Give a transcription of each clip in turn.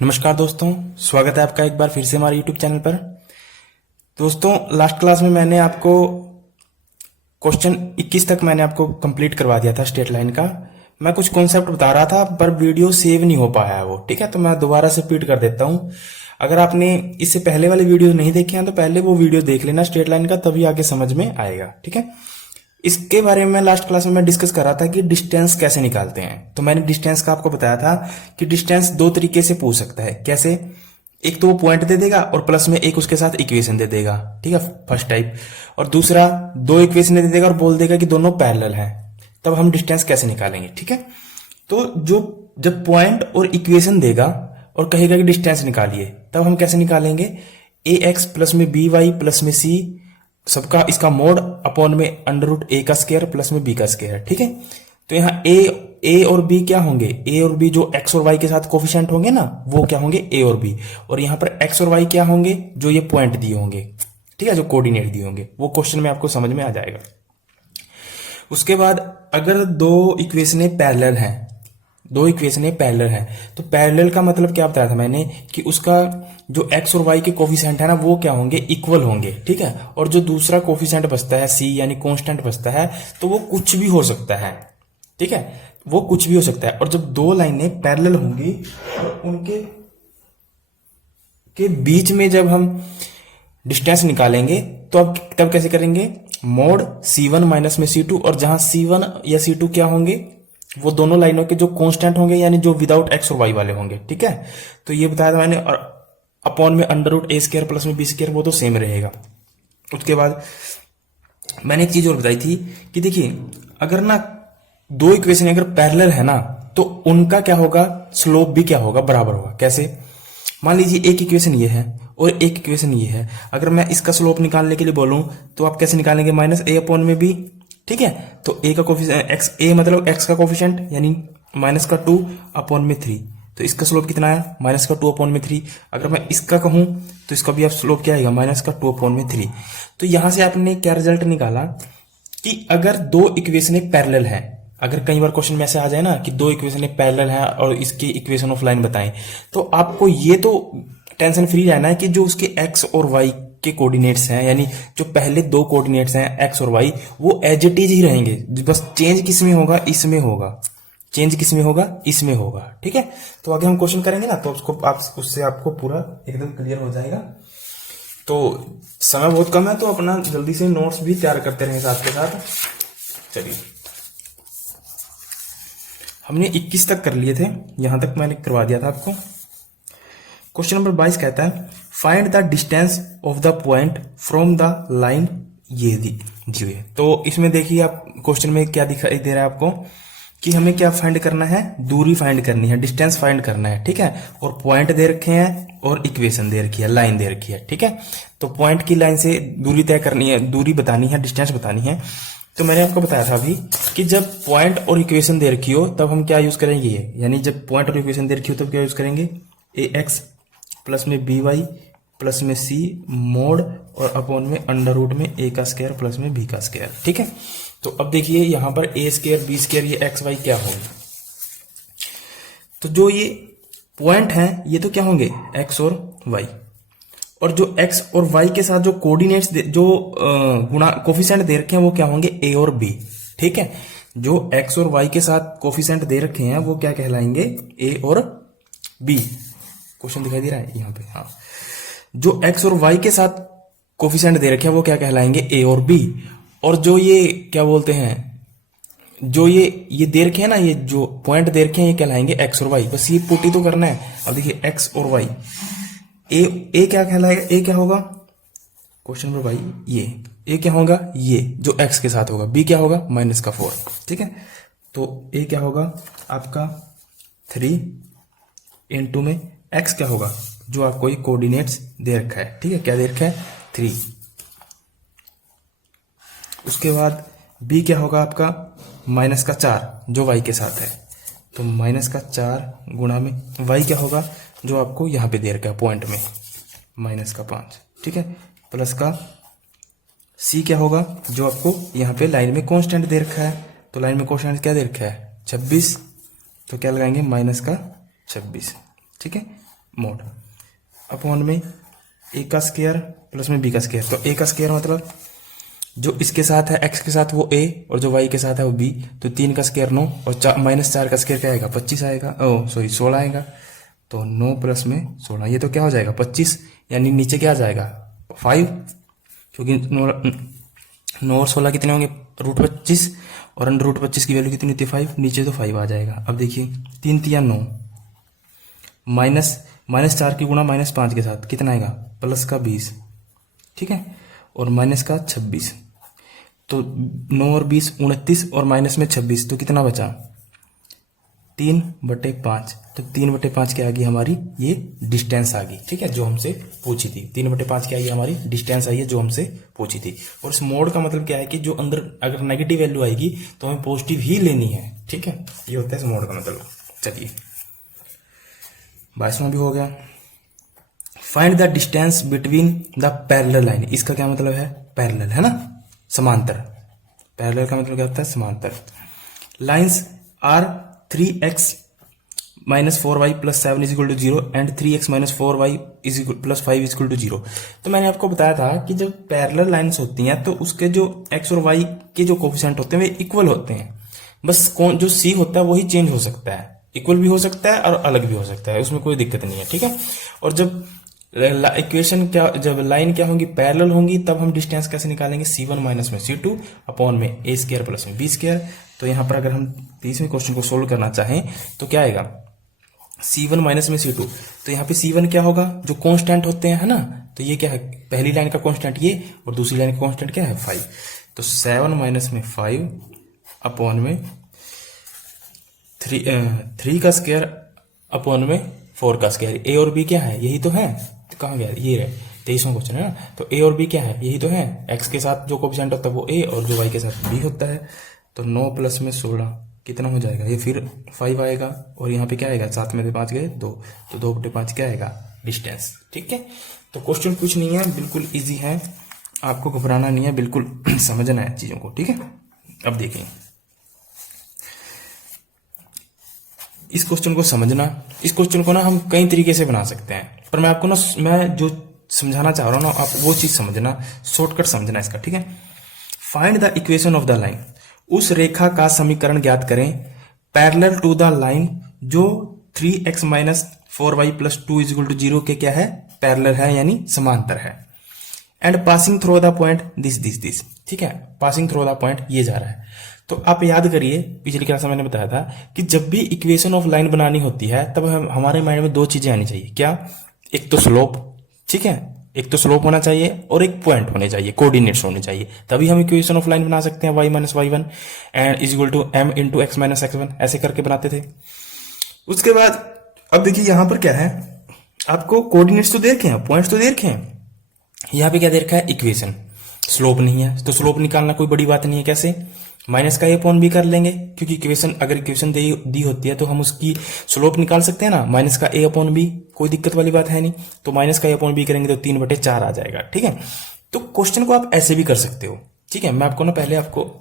नमस्कार दोस्तों, स्वागत है आपका एक बार फिर से हमारे YouTube चैनल पर। दोस्तों, लास्ट क्लास में मैंने आपको क्वेश्चन 21 तक मैंने आपको कंप्लीट करवा दिया था स्ट्रेट लाइन का। मैं कुछ कॉन्सेप्ट बता रहा था पर वीडियो सेव नहीं हो पाया है वो, ठीक है। तो मैं दोबारा से रिपीट कर देता हूँ। अगर आपने इससे पहले वाले वीडियो नहीं देखे हैं तो पहले वो वीडियो देख लेना स्ट्रेट लाइन का, तभी आगे समझ में आएगा, ठीक है। इसके बारे में लास्ट क्लास में मैं डिस्कस कर रहा था कि डिस्टेंस कैसे निकालते हैं। तो मैंने डिस्टेंस का आपको बताया था कि डिस्टेंस दो तरीके से पूछ सकता है। कैसे? एक तो वो पॉइंट दे देगा और प्लस में एक उसके साथ इक्वेशन दे देगा, ठीक है, फर्स्ट टाइप। और दूसरा दो इक्वेशन दे देगा और बोल देगा कि दोनों पैरेलल हैं। तब हम डिस्टेंस कैसे निकालेंगे, ठीक है। तो जो जब पॉइंट और इक्वेशन देगा और कहेगा कि डिस्टेंस निकालिए, तब हम कैसे निकालेंगे? ए एक्स प्लस में बी वाई प्लस में सी सबका इसका मोड अपॉन में अंडर रूट ए का स्क्वायर प्लस में बी का स्क्वायर, ठीक है। तो यहाँ ए और बी क्या होंगे? ए और बी जो एक्स और वाई के साथ कोफिशिएंट होंगे ना, वो क्या होंगे? ए और बी। और यहाँ पर एक्स और वाई क्या होंगे? जो ये पॉइंट दिए होंगे, ठीक है, जो कोऑर्डिनेट दिए होंगे। वो क्वेश्चन में आपको समझ में आ जाएगा। उसके बाद अगर दो इक्वेशनें पैरेलल हैं, दो इक्वेशनें पैरेलल हैं, तो पैरेलल का मतलब क्या बताया था मैंने कि उसका जो एक्स और वाई के कोफिशिएंट है ना, वो क्या होंगे? इक्वल होंगे, ठीक है। और जो दूसरा कोफिशिएंट बचता है सी यानी कांस्टेंट बचता है, तो वो कुछ भी हो सकता है, ठीक है, वो कुछ भी हो सकता है। और जब दो लाइनें पैरेलल होंगी और उनके के बीच में जब हम डिस्टेंस निकालेंगे तो अब तब कैसे करेंगे? मोड C1 माइनस में C2, और जहां C1 या C2 क्या होंगे? वो दोनों लाइनों के जो कांस्टेंट होंगे यानी जो विदाउट एक्स और वाई वाले होंगे, ठीक है। तो ये बताया था मैंने। और अपॉन में अंडर रूट ए स्क्वायर प्लस में बी स्क्वायर, वो तो सेम रहेगा। उसके बाद मैंने एक चीज और बताई थी कि देखिए, अगर ना दो इक्वेशन अगर पैरेलल है ना, तो उनका क्या होगा? स्लोप भी क्या होगा? बराबर होगा। कैसे? मान लीजिए एक इक्वेशन ये है और एक इक्वेशन ये है। अगर मैं इसका स्लोप निकालने के लिए बोलूं तो आप कैसे निकालेंगे? माइनस ए अपॉन में बी, ठीक है। तो ए का कोफिशिएंट एक्स, ए मतलब एक्स का कोफिशिएंट यानी माइनस का 2 अपॉन में 3। तो इसका स्लोप कितना है? माइनस का 2 अपॉन में 3। अगर मैं इसका कहूं तो इसका भी आप स्लोप क्या आएगा? माइनस का 2 अपॉन में 3। तो यहां से आपने क्या रिजल्ट निकाला कि अगर दो इक्वेशनें पैरेलल हैं, अगर कई बार क्वेश्चन में ऐसे आ जाए ना कि दो इक्वेशनें पैरेलल हैं और इसकी इक्वेशन ऑफ लाइन बताएं, तो आपको ये तो टेंशन फ्री रहना है कि जो उसके एक्स और वाई के कोऑर्डिनेट्स हैं, यानी जो पहले दो कोऑर्डिनेट्स हैं एक्स और वाई, वो एज इट इज ही रहेंगे। बस चेंज किसमें होगा? इसमें होगा। चेंज किसमें होगा? इसमें होगा, ठीक है। तो आगे हम क्वेश्चन करेंगे ना, तो उसको आप उससे आपको पूरा एकदम क्लियर हो जाएगा। तो समय बहुत कम है, तो अपना जल्दी से नोट्स भी तैयार करते रहेंगे साथ के साथ। चलिए, हमने 21 तक कर लिए थे, यहां तक मैंने करवा दिया था आपको। क्वेश्चन नंबर 22 कहता है find the distance of the point from the line, ये दी हुई है। तो इसमें देखिए आप क्वेश्चन में क्या दिखाई दे रहा है आपको कि हमें क्या फाइंड करना है? दूरी फाइंड करनी है, डिस्टेंस फाइंड करना है, ठीक है। और पॉइंट दे रखे हैं और इक्वेशन दे रखी है, लाइन दे रखी है, ठीक है। तो पॉइंट की लाइन से दूरी तय करनी है, दूरी बतानी है, डिस्टेंस बतानी है। तो मैंने आपको बताया था अभी कि जब पॉइंट और इक्वेशन दे रखी हो तब हम क्या यूज करेंगे? ये यानी जब पॉइंट और इक्वेशन दे रखी हो तब क्या यूज करेंगे? ए एक्स प्लस में बी वाई प्लस में सी मोड और अपॉन में अंडर रूट में ए का स्क्वायर प्लस में बी का स्क्वायर, ठीक है। तो अब देखिए यहां पर ए स्क्वायर बी स्क्वायर ये एक्स वाई क्या होंगे? तो जो ये पॉइंट हैं ये तो क्या होंगे? एक्स और वाई। और जो एक्स और वाई के साथ जो कोऑर्डिनेट्स जो गुणा कोफिशिएंट दे रखे हैं वो क्या होंगे? ए और बी, ठीक है। जो एक्स और वाई के साथ कोफिशिएंट दे रखे हैं वो क्या कहलाएंगे? ए और बी। क्वेश्चन दिखाई दे रहा है यहाँ पे? हाँ। जो एक्स और वाई के साथ कोफिशिएंट दे रखे हैं वो क्या कहलाएंगे? ए और बी। और जो ये क्या बोलते हैं, जो ये दे रखे हैं ना, ये जो पॉइंट दे रखे हैं ये कहलाएंगे एक्स और वाई। बस ये पुटी तो करना है। अब देखिए एक्स और वाई, ए क्या कहलाएगा? ए क्या होगा? क्वेश्चन नंबर भाई, ये ए क्या होगा? ये जो एक्स के साथ होगा। बी क्या होगा? माइनस का 4, ठीक है। तो ए क्या होगा आपका? 3 इंटू में एक्स क्या होगा? जो आपको ये कोऑर्डिनेट्स दे रखा है, ठीक है। क्या दे रखा है? 3। उसके बाद बी क्या होगा आपका? माइनस का 4 जो वाई के साथ है। तो माइनस का 4 गुणा में वाई क्या होगा? जो आपको यहां पे दे रखा है पॉइंट में, माइनस का 5, ठीक है। प्लस का सी क्या होगा? जो आपको यहां पे लाइन में कांस्टेंट दे रखा है। तो लाइन में कांस्टेंट क्या दे रखा है? 26। तो क्या लगाएंगे? माइनस का 26, ठीक है। मोड अपॉन में ए का स्क्वायर प्लस में बी का स्क्वायर। तो ए का स्क्वायर मतलब जो इसके साथ है एक्स के साथ वो ए और जो वाई के साथ है वो बी। तो 3 का स्क्वायर 9 और माइनस 4 का स्क्वायर क्या आएगा 25 आएगा, ओ सॉरी 16 आएगा। तो 9 प्लस में 16 ये तो क्या हो जाएगा 25, यानी नीचे क्या आ जाएगा 5, क्योंकि 9 और 16 कितने होंगे √25 और अंडर √25 की वैल्यू कितनी होती है 5, नीचे तो 5 आ जाएगा। अब देखिए 3 तिया 9 माइनस 4 की गुणा -5 के साथ कितना आएगा प्लस का 20, ठीक है, और माइनस का 26। तो 9 और 20 29 और माइनस में 26, तो कितना बचा 3/5। तो 3/5 क्या आ गई हमारी ये डिस्टेंस आ गई, ठीक है, जो हमसे पूछी थी। 3/5 क्या आई हमारी डिस्टेंस आई है जो हमसे पूछी थी। और इस मोड का मतलब क्या है कि जो अंदर अगर नेगेटिव वैल्यू आएगी तो हमें पॉजिटिव ही लेनी है, ठीक है, ये होता है इस मोड का मतलब। चलिए 22वां भी हो गया। Find the distance between the parallel line. इसका क्या मतलब है पैरेलल है ना, समांतर। पैरेलल का मतलब क्या होता है समांतर। Lines are 3x - 4y + 7 = 0 and 3x - 4y + 5 = 0। तो मैंने आपको बताया था कि जब पैरेलल लाइन्स होती हैं तो उसके जो x और y के जो कोफिशिएंट होते हैं वे इक्वल होते हैं। बस कौन जो c होता है वही चेंज हो सकता है, इक्वल भी हो सकता है और अलग भी हो सकता है, उसमें कोई दिक्कत नहीं है, ठीक है। और जब इक्वेशन क्या, जब लाइन क्या होंगी पैरेलल होंगी तब हम डिस्टेंस कैसे निकालेंगे c1 - में c2 अपॉन में a² प्लस में b²। तो यहां पर अगर हम 30वें क्वेश्चन को सोल्व करना चाहें तो क्या आएगा c1 - में c2। तो यहाँ पे c1 क्या होगा जो कांस्टेंट होते हैं है ना, तो ये क्या है पहली लाइन का कांस्टेंट ये और दूसरी लाइन का कांस्टेंट क्या है 5। तो 7 - में 5 अपॉन में 3 का स्क्वायर अपॉन में 4 का स्क्वायर। ए और बी क्या है यही तो है, तो कहाँ गया ये रहे 23वां क्वेश्चन है ना। तो ए और बी क्या है यही तो है, एक्स के साथ जो कोफिशिएंट होता है वो ए और जो वाई के साथ बी होता है। तो 9 प्लस में 16 कितना हो जाएगा ये फिर 5 आएगा और यहाँ पे क्या आएगा 7 में से 5 गए 2, तो 2/5 क्या आएगा डिस्टेंस, ठीक है। तो क्वेश्चन कुछ नहीं है, बिल्कुल इजी है, आपको घबराना नहीं है, बिल्कुल समझना है चीजों को, ठीक है। अब देखें इस क्वेश्चन को समझना, इस क्वेश्चन को ना हम कई तरीके से बना सकते हैं, पर मैं आपको ना मैं जो समझाना चाह रहा हूं ना आप वो चीज समझना, शॉर्टकट समझना इसका, ठीक है। Find the equation of the line. उस रेखा का समीकरण ज्ञात करें पैरेलल टू द लाइन जो 3x - 4y + 2 = 0 के क्या है पैरेलल है यानी समांतर है। And passing through the point this, ठीक है, पासिंग थ्रू द पॉइंट ये जा रहा है। तो आप याद करिए पिछली क्लास में मैंने बताया था कि जब भी इक्वेशन ऑफ लाइन बनानी होती है तब हमारे माइंड में दो चीजें आनी चाहिए, क्या, एक तो स्लोप, ठीक है, एक तो स्लोप होना चाहिए और एक पॉइंट होने चाहिए, कोऑर्डिनेट्स होने चाहिए, तभी हम इक्वेशन ऑफ लाइन बना सकते हैं y - y1 and = m × x - x1 ऐसे करके बनाते थे। उसके बाद अब देखिए यहां पर क्या है, आपको कोऑर्डिनेट्स तो दे रखे हैं, पॉइंट्स तो दे रखे हैं, यहां पे क्या दे रखा है इक्वेशन, स्लोप नहीं है, तो स्लोप निकालना कोई बड़ी बात नहीं है। कैसे, माइनस का a/b कर लेंगे, क्योंकि इक्वेशन अगर इक्वेशन दी होती है तो हम उसकी स्लोप निकाल सकते हैं ना, माइनस का a/b, कोई दिक्कत वाली बात है नहीं। तो माइनस का a/b करेंगे तो 3/4 आ जाएगा, ठीक है। तो क्वेश्चन को आप ऐसे भी कर सकते हो, ठीक है। मैं आपको ना पहले आपको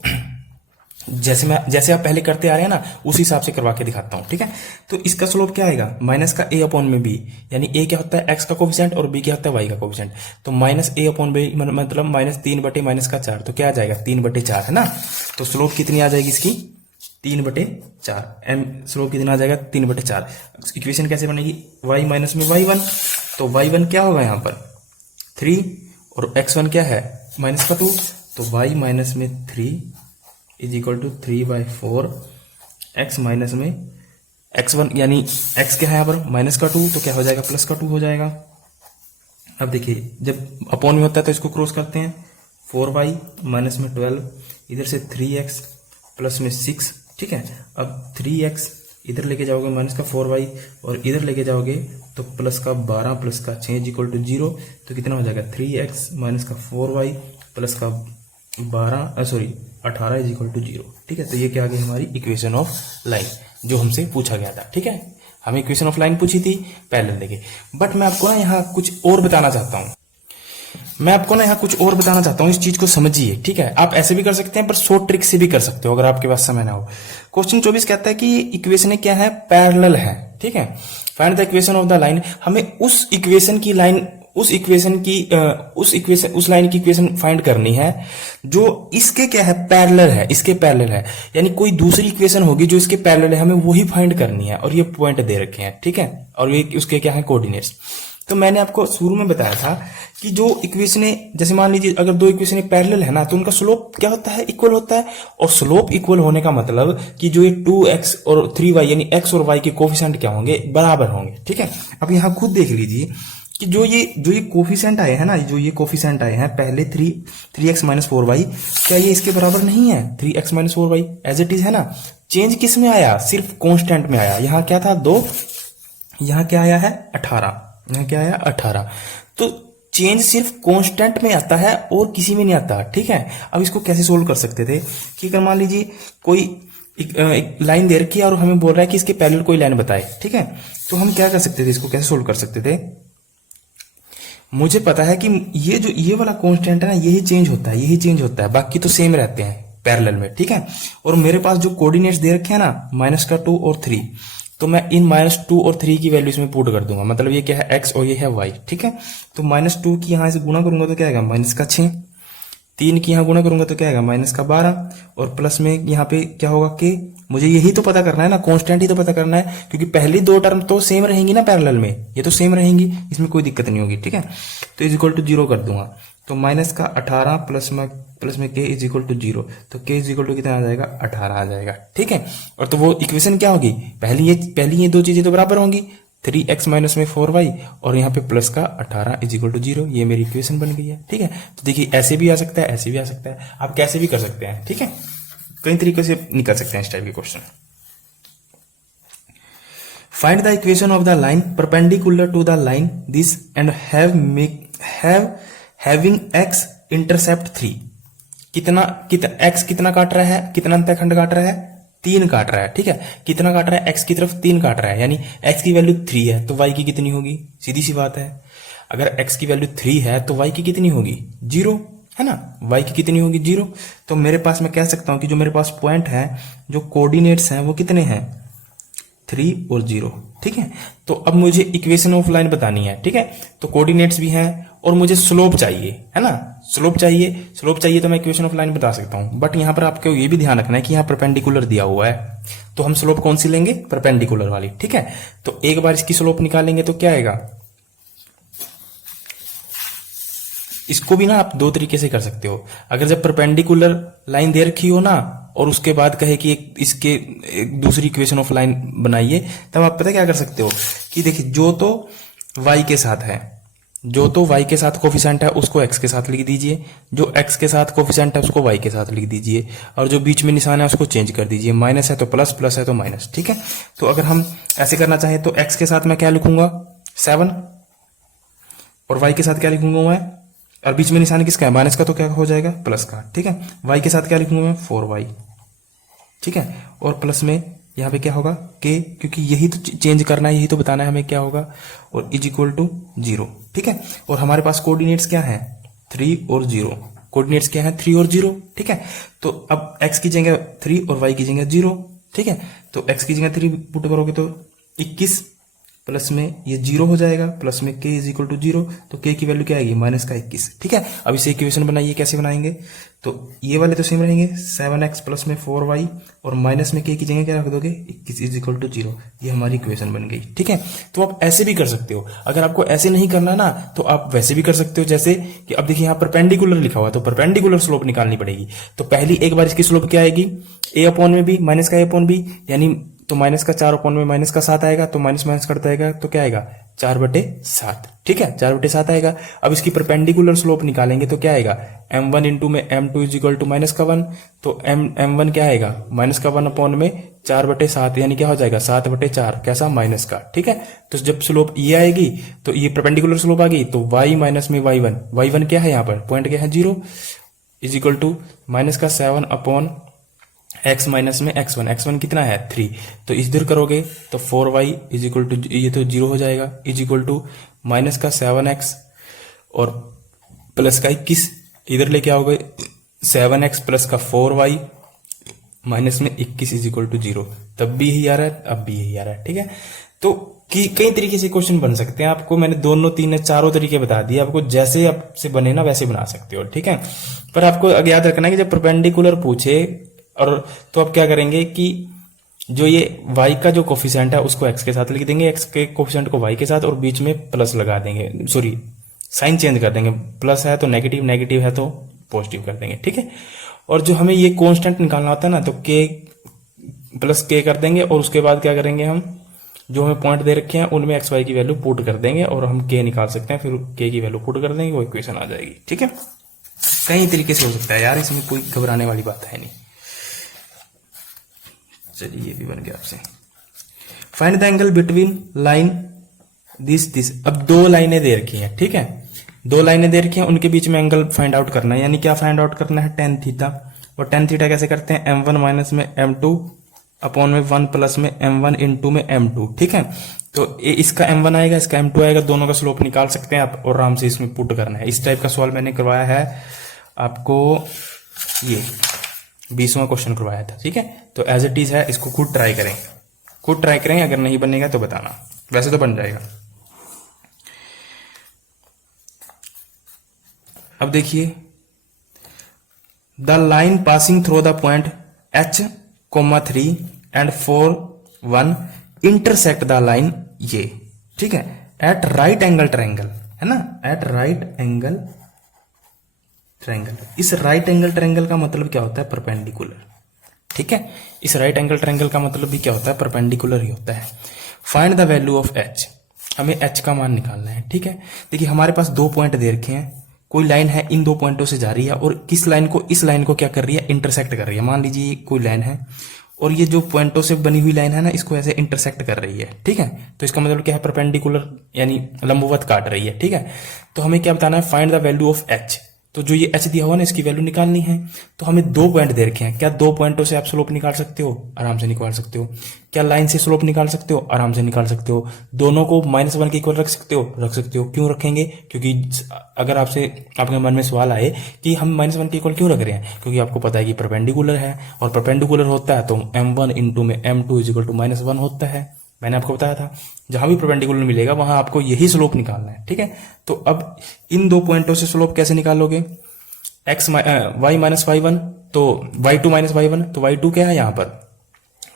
जैसे आप पहले करते आ रहे हैं ना उस हिसाब से करवा के दिखाता हूं, ठीक है। तो इसका स्लोप क्या आएगा माइनस का a/b, यानी a क्या होता है x का कोफिशिएंट और b क्या होता है y का कोफिशिएंट। तो -a/b मतलब -3/-4, तो क्या आ जाएगा 3/4 है ना। तो स्लोप कितनी आ जाएगी इसकी 3/4, m स्लोप कितना आ जाएगा 3/4। इक्वेशन कैसे बनेगी y - में y1, तो y1 क्या होगा यहाँ पर 3 और x1 क्या है -2, तो y - में 3 = 3/4, x - में x1 यानी x क्या है यहाँ पर -2, तो क्या हो जाएगा +2 हो जाएगा। अब देखिए जब अपॉन में होता है तो इसको क्रॉस करते हैं, 4y - में 12, इधर से 3x प्लस में 6, ठीक है। अब 3x इधर लेके जाओगे -4y और इधर लेके जाओगे तो +12 + 6 = 0, तो कितना हो जाएगा 3x - 4y + 18 = 0, ठीक है। तो ये क्या आ गई हमारी इक्वेशन ऑफ लाइन जो हमसे पूछा गया था, ठीक है। हमें इक्वेशन ऑफ लाइन पूछी थी पैरेलल लेके, बट मैं आपको ना यहाँ कुछ और बताना चाहता हूँ, इस चीज को समझिए, ठीक है। आप ऐसे भी कर सकते हैं पर शॉर्ट ट्रिक से भी कर सकते हो अगर आपके पास समय ना हो। क्वेश्चन 24 कहता है कि इक्वेशन क्या है पैरेलल है, ठीक है। Find the equation of the line, हमें उस इक्वेशन की लाइन, उस लाइन की इक्वेशन फाइंड करनी है जो इसके क्या है, पैरेलल है, इसके पैरेलल है। यानी कोई दूसरी इक्वेशन होगी जो इसके पैरेलल है, हमें वही फाइंड करनी है। और ये पॉइंट दे रखे हैं, ठीक है, और ये उसके क्या है, कोऑर्डिनेट्स। तो मैंने आपको शुरू में बताया था कि जो इक्वेशनें, जैसे मान लीजिए अगर दो इक्वेशनें पैरेलल है ना, तो उनका स्लोप क्या होता है, इक्वल होता है। और स्लोप इक्वल होने का मतलब कि जो ये 2x और 3y यानी x और y के कोफिशिएंट क्या होंगे, बराबर होंगे, ठीक है। अब यहां खुद देख लीजिए कि जो ये कोफिशिएंट आए हैं ना, जो ये कोफिशिएंट आए हैं पहले 3x माइनस 4y, क्या ये इसके बराबर नहीं है 3x minus 4y, as it is है ना। चेंज किस में आया, सिर्फ कांस्टेंट में आया। यहां क्या था 2, यहां क्या आया है 18, यहां क्या आया 18। तो चेंज सिर्फ कांस्टेंट में आता है और किसी में नहीं आता, ठीक है। अब इसको कैसे सोल्व कर सकते थे कि अगर मान लीजिए कोई एक लाइन दे रखी है और हमें बोल रहा है कि इसके पैरेलल कोई लाइन बताए, ठीक है। तो हम क्या कर सकते थे, इसको कैसे सोल्व कर सकते थे। मुझे पता है कि ये वाला कांस्टेंट है ना, यही चेंज होता है, यही चेंज होता है, बाकी तो सेम रहते हैं पैरेलल में, ठीक है। और मेरे पास जो कोऑर्डिनेट्स दे रखे हैं ना, -2 और 3, तो मैं इन -2 और 3 की वैल्यू इसमें पुट कर दूंगा। मतलब ये क्या है, x और ये है y, ठीक है। तो -2 की यहां से गुणा करूंगा तो क्या आएगा, -6। 3 की यहां गुणा करूंगा तो क्या आएगा, -12। और प्लस में यहाँ पे क्या होगा k। मुझे यही तो पता करना है ना, कांस्टेंट ही तो पता करना है, क्योंकि पहली दो टर्म तो सेम रहेंगी ना पैरेलल में, ये तो सेम रहेंगी, इसमें कोई दिक्कत नहीं होगी, ठीक है। तो =0 कर दूंगा, तो -18 प्लस में k =0, तो k कितना आ जाएगा, 18 आ जाएगा, ठीक है। और तो वो इक्वेशन क्या होगी, पहली ये दो चीजें तो बराबर होंगी, 3x माइनस में 4y और यहाँ पे प्लस का 18 =0, ये मेरी इक्वेशन बन गई है, ठीक है। तो देखिए ऐसे भी आ सकता है, ऐसे भी आ सकता है, आप कैसे भी कर सकते हैं, ठीक है। कई तरीके से निकल सकते हैं इस टाइप के question. Find the equation of the line perpendicular to the line this and having x intercept 3। x कितना काट रहा है, कितना अंतःखंड काट रहा है, 3 काट रहा है, ठीक है। कितना काट रहा है, x की तरफ 3 काट रहा है, यानी x की वैल्यू 3 है तो y की कितनी होगी, सीधी सी बात है। अगर x की वैल्यू 3 है तो y की कितनी होगी, 0 है ना, y की कितनी होगी, 0। तो मेरे पास, मैं कह सकता हूं कि जो मेरे पास पॉइंट है, जो कोऑर्डिनेट्स हैं वो कितने हैं, 3 और 0, ठीक है। तो अब मुझे इक्वेशन ऑफ लाइन बतानी है, ठीक है। तो कोऑर्डिनेट्स भी हैं और मुझे स्लोप चाहिए, है ना, स्लोप चाहिए तो मैं इक्वेशन ऑफ लाइन बता सकता हूं। बट यहां पर आपको ये भी ध्यान रखना है कि यहां परपेंडिकुलर दिया हुआ है, तो हम स्लोप कौन सी लेंगे, परपेंडिकुलर वाली, ठीक है। तो एक बार इसकी स्लोप निकालेंगे तो क्या आएगा, इसको भी ना आप दो तरीके से कर सकते हो। अगर जब परपेंडिकुलर लाइन दे रखी हो ना और उसके बाद कहे कि एक दूसरी इक्वेशन ऑफ लाइन बनाइए, तब आप पता क्या कर सकते हो कि देखिए जो तो y के साथ है, जो तो y के साथ कोफिशिएंट है उसको x के साथ लिख दीजिए, जो x के साथ कोफिशिएंट है उसको y के साथ लिख दीजिए, और जो बीच में निशान है उसको चेंज कर दीजिए, माइनस है तो प्लस, प्लस है तो माइनस, ठीक है। तो अगर हम ऐसे करना चाहें तो x के साथ मैं क्या लिखूंगा, 7, और y के साथ क्या लिखूंगा मैं, और बीच में निशान किसका है, माइनस का, तो क्या हो जाएगा, प्लस का, ठीक है। y के साथ क्या लिखूंगा मैं, 4y, ठीक है। और प्लस में यहाँ पे क्या होगा, k, क्योंकि यही तो चेंज करना है, यही तो बताना है हमें क्या होगा, और =0, ठीक है। और हमारे पास कोऑर्डिनेट्स क्या है, 3 और 0, कोऑर्डिनेट्स क्या है, 3 और 0, ठीक है। तो अब x की जगह 3 और y की जगह 0, ठीक है। तो x की जगह 3 पुट करोगे तो 21, प्लस में ये 0 हो जाएगा, प्लस में k =0, तो k की वैल्यू क्या आएगी, -21, ठीक है। अब इसे इक्वेशन बनाइए, कैसे बनाएंगे, तो ये वाले तो सेम रहेंगे, 7x प्लस में 4y और माइनस में k की जगह क्या रख दोगे, 21 = 0, ये हमारी इक्वेशन बन गई, ठीक है। तो आप ऐसे भी कर सकते हो, अगर आपको ऐसे नहीं करना ना तो आप वैसे भी कर सकते हो, जैसे कि अब देखिए यहाँ परपेंडिकुलर लिखा हुआ, तो परपेंडिकुलर स्लोप निकालनी पड़ेगी। तो पहली एक बार इसकी स्लोप क्या आएगी, a/b माइनस का a/b, यानी तो माइनस का 4 में माइनस का 7 आएगा, तो माइनस माइनस करता आएगा तो क्या आएगा, 4/7, ठीक है, 4/7 आएगा। अब इसकी परपेंडिकुलर स्लोप निकालेंगे तो क्या आएगा, m1 इंटू में m2 =-1, तो m1 क्या आएगा, -1 में 4/7, यानी क्या हो जाएगा 7/4, कैसा, माइनस का, ठीक है। तो जब स्लोप ये आएगी तो ये परपेंडिकुलर स्लोप आ गई, तो y माइनस में y1 क्या है, यहाँ पर पॉइंट क्या है, 0, -7 x माइनस में x1 कितना है, 3, तो इधर करोगे तो 4y ये तो 0 हो जाएगा, -7x और प्लस का 21, इधर लेके आओगे 7x प्लस का 4y माइनस में 21 = 0, तब भी यही आ रहा है, अब भी यही आ रहा है, ठीक है। तो कई तरीके से क्वेश्चन बन सकते हैं। आपको मैंने दोनों तीन चारों तरीके बता दिए, आपको जैसे आपसे बने ना वैसे बना सकते हो, ठीक है। पर आपको याद रखना है कि जब परपेंडिकुलर पूछे और तो आप क्या करेंगे कि जो ये y का जो कोफिशिएंट है उसको x के साथ लिख देंगे, x के कोफिशिएंट को y के साथ, और बीच में प्लस लगा देंगे, सॉरी साइन चेंज कर देंगे, प्लस है तो नेगेटिव, नेगेटिव है तो पॉजिटिव कर देंगे, ठीक है। और जो हमें ये कांस्टेंट निकालना होता है ना, तो k प्लस k कर देंगे, और उसके बाद क्या करेंगे, हम जो हमें पॉइंट दे रखे हैं उनमें एक्स वाई की वैल्यू पुट कर देंगे और हम k निकाल सकते हैं, फिर k की वैल्यू पुट कर देंगे, वो इक्वेशन आ जाएगी, ठीक है। कई तरीके से हो सकता है यार, इसमें कोई घबराने वाली बात है नहीं। चलिए ये भी बन गया आपसे। Find the angle between line this. अब दो लाइनें दे रखी हैं, ठीक है, दो लाइनें दे रखी हैं, उनके बीच में एंगल फाइंड आउट करना है। यानी क्या फाइंड आउट करना है, टेन थीटा। और टेन थीटा कैसे करते हैं, m1 माइनस में m2 अपॉन में 1 प्लस में m1 इंटू में m2, ठीक है। तो इसका m1 आएगा, इसका m2 आएगा, दोनों का स्लोप निकाल सकते हैं आप, और आराम से इसमें पुट करना है। इस टाइप का सवाल मैंने करवाया है आपको, ये 20वां क्वेश्चन करवाया था, ठीक है। तो एज इट इज है, इसको खुद ट्राई करें, खुद ट्राई करें, अगर नहीं बनेगा तो बताना, वैसे तो बन जाएगा। अब देखिए, the line passing through the point h, 3 and 4 1 intersect the line ये, ठीक है, एट राइट एंगल ट्रायंगल, है ना, एट राइट एंगल ट्रायंगल। इस राइट एंगल ट्रायंगल का मतलब क्या होता है, परपेंडिकुलर, ठीक है। इस राइट एंगल ट्रायंगल का मतलब भी क्या होता है, परपेंडिकुलर ही होता है। Find the value of h, हमें h का मान निकालना है, ठीक है। देखिए हमारे पास दो पॉइंट दे रखे हैं, कोई लाइन है इन दो पॉइंटों से जा रही है, और किस लाइन को, इस लाइन को क्या कर रही है, इंटरसेक्ट कर रही है। मान लीजिए कोई लाइन है और ये जो पॉइंटों से बनी हुई लाइन है ना, इसको ऐसे इंटरसेक्ट कर रही है, ठीक है। तो इसका मतलब क्या है, परपेंडिकुलर यानी लंबवत काट रही है, ठीक है। तो हमें क्या बताना है, find the value of h। तो जो ये h दिया हुआ ना, इसकी वैल्यू निकालनी है। तो हमें दो पॉइंट दे रखे हैं, क्या दो पॉइंटों से आप स्लोप निकाल सकते हो, आराम से निकाल सकते हो। क्या लाइन से स्लोप निकाल सकते हो, आराम से निकाल सकते हो। दोनों को -1 के इक्वल रख सकते हो, रख सकते हो। क्यों रखेंगे, क्योंकि अगर आपसे आपके मन में सवाल आए कि हम -1 के इक्वल क्यों रख रहे हैं, क्योंकि आपको पता है कि परपेंडिकुलर है, और परपेंडिकुलर होता है तो m1 इंटू में m2 इज इक्वल टू -1 होता है। मैंने आपको बताया था, जहां भी परपेंडिकुलर मिलेगा वहां आपको यही स्लोप निकालना है, ठीक है। तो अब इन दो पॉइंटों से स्लोप कैसे निकालोगे, y माइनस y1, तो y2 माइनस y1, तो y2 क्या है, यहां पर